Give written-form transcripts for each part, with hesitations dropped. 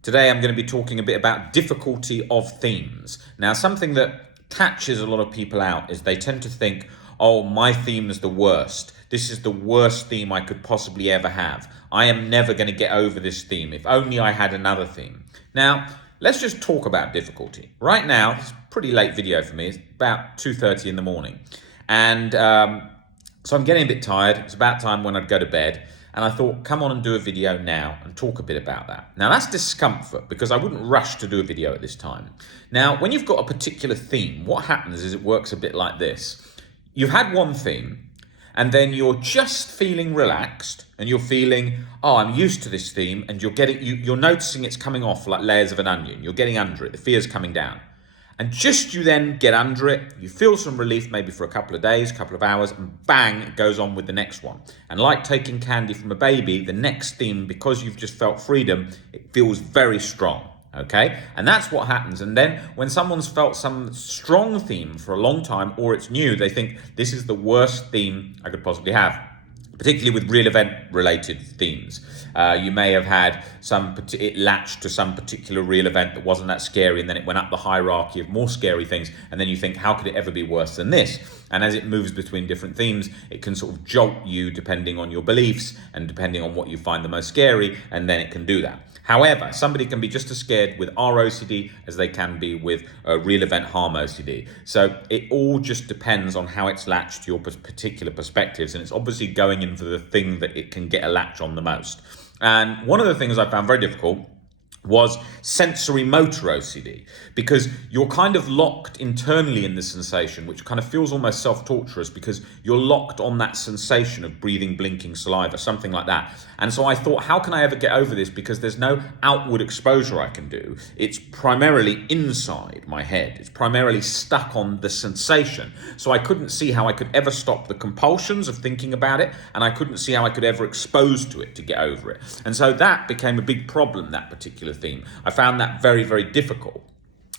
Today I'm going to be talking a bit about difficulty of themes. Now, something that catches a lot of people out is they tend to think, oh, my theme is the worst. This is the worst theme I could possibly ever have. I am never going to get over this theme. If only I had another theme. Now, let's just talk about difficulty. Right now, it's a pretty late video for me. It's about 2:30 in the morning. And so I'm getting a bit tired. It's about time when I'd go to bed. And I thought, come on and do a video now and talk a bit about that. Now, that's discomfort because I wouldn't rush to do a video at this time. Now, when you've got a particular theme, what happens is it works a bit like this. You've had one theme, and then you're just feeling relaxed, and you're feeling, oh, I'm used to this theme, and you're noticing it's coming off like layers of an onion. You're getting under it. The fear's coming down. And just you then get under it, you feel some relief maybe for a couple of days, couple of hours, and bang, it goes on with the next one. And like taking candy from a baby, the next theme, because you've just felt freedom, it feels very strong, okay? And that's what happens. And then when someone's felt some strong theme for a long time, or it's new, they think this is the worst theme I could possibly have. Particularly with real event related themes. You may have had it latched to some particular real event that wasn't that scary, and then it went up the hierarchy of more scary things, and then you think, how could it ever be worse than this? And as it moves between different themes, it can sort of jolt you depending on your beliefs and depending on what you find the most scary, and then it can do that. However, somebody can be just as scared with ROCD as they can be with real event harm OCD. So it all just depends on how it's latched to your particular perspectives, and it's obviously going in for the thing that it can get a latch on the most. And one of the things I found very difficult was sensory motor OCD, because you're kind of locked internally in the sensation, which kind of feels almost self-torturous because you're locked on that sensation of breathing, blinking saliva, something like that. And so I thought, how can I ever get over this? Because there's no outward exposure I can do. It's primarily inside my head. It's primarily stuck on the sensation. So I couldn't see how I could ever stop the compulsions of thinking about it, and I couldn't see how I could ever expose to it to get over it. And so that became a big problem, that particular theme. I found that very, very difficult.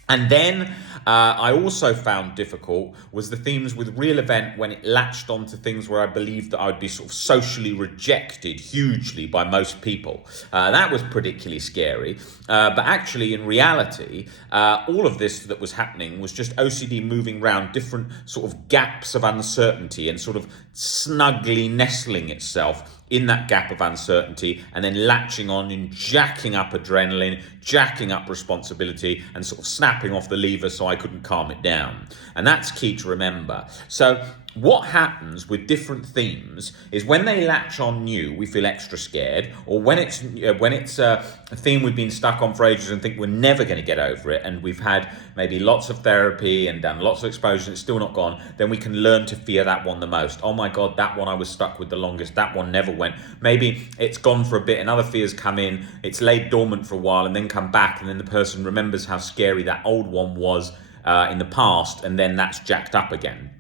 And then I also found difficult was the themes with real event when it latched onto things where I believed that I would be sort of socially rejected hugely by most people. That was particularly scary. But actually, in reality, all of this that was happening was just OCD moving around different sort of gaps of uncertainty and sort of snugly nestling itself in that gap of uncertainty, and then latching on and jacking up adrenaline, jacking up responsibility, and sort of snapping off the lever so I couldn't calm it down. And that's key to remember. So what happens with different themes is when they latch on new, we feel extra scared, or when it's a theme we've been stuck on for ages and think we're never going to get over it, and we've had maybe lots of therapy and done lots of exposure and it's still not gone, then we can learn to fear that one the most. Oh my God, that one I was stuck with the longest, that one never went. Maybe it's gone for a bit and other fears come in, it's laid dormant for a while and then come back, and then the person remembers how scary that old one was in the past, and then that's jacked up again.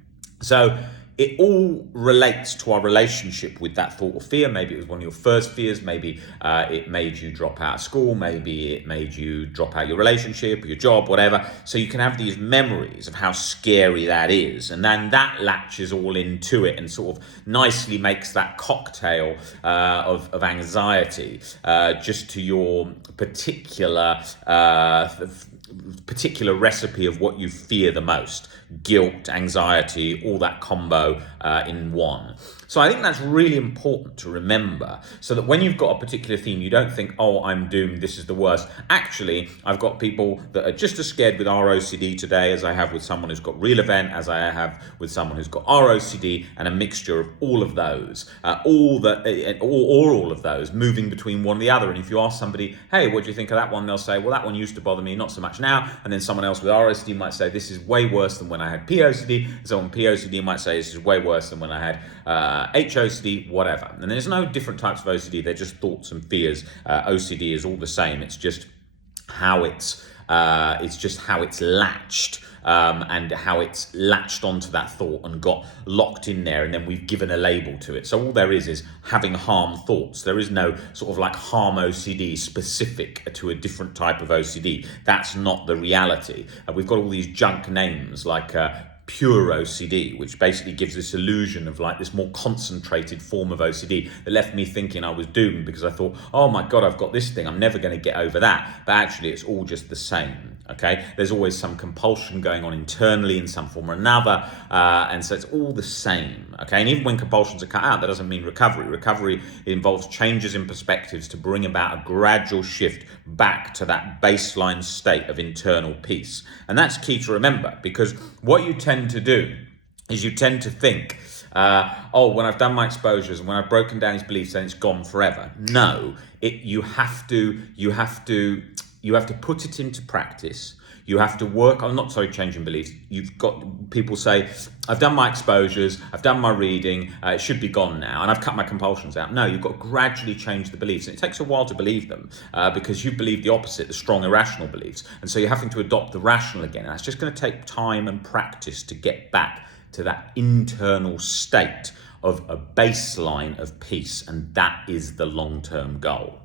So it all relates to our relationship with that thought or fear. Maybe it was one of your first fears. Maybe it made you drop out of school. Maybe it made you drop out your relationship or your job, whatever. So you can have these memories of how scary that is. And then that latches all into it and sort of nicely makes that cocktail of anxiety just to your particular recipe of what you fear the most. Guilt, anxiety, all that combo in one. So I think that's really important to remember, so that when you've got a particular theme, you don't think, oh, I'm doomed, this is the worst. Actually, I've got people that are just as scared with ROCD today as I have with someone who's got real event, as I have with someone who's got ROCD, and a mixture of all of those, all of those moving between one and the other. And if you ask somebody, hey, what do you think of that one? They'll say, well, that one used to bother me, not so much now. And then someone else with ROCD might say, this is way worse than when I had POCD. Someone POCD might say, this is way worse than when I had HOCD, whatever. And there's no different types of OCD. They're just thoughts and fears. OCD is all the same. It's just how it's latched. And how it's latched onto that thought and got locked in there, and then we've given a label to it. So all there is having harm thoughts. There is no sort of like harm OCD specific to a different type of OCD. That's not the reality. We've got all these junk names like pure OCD, which basically gives this illusion of like this more concentrated form of OCD that left me thinking I was doomed because I thought, oh my God, I've got this thing, I'm never going to get over that. But actually, it's all just the same. Okay, there's always some compulsion going on internally in some form or another, and so it's all the same. Okay, and even when compulsions are cut out, that doesn't mean recovery. Recovery involves changes in perspectives to bring about a gradual shift back to that baseline state of internal peace. And that's key to remember, because what you tend to do is you tend to think, when I've done my exposures and when I've broken down these beliefs, then it's gone forever. No, you have to put it into practice. You have to work on, changing beliefs. You've got people say, I've done my exposures, I've done my reading, it should be gone now, and I've cut my compulsions out. No, you've got to gradually change the beliefs. And it takes a while to believe them because you believe the opposite, the strong irrational beliefs. And so you're having to adopt the rational again. And that's just going to take time and practice to get back to that internal state of a baseline of peace. And that is the long-term goal.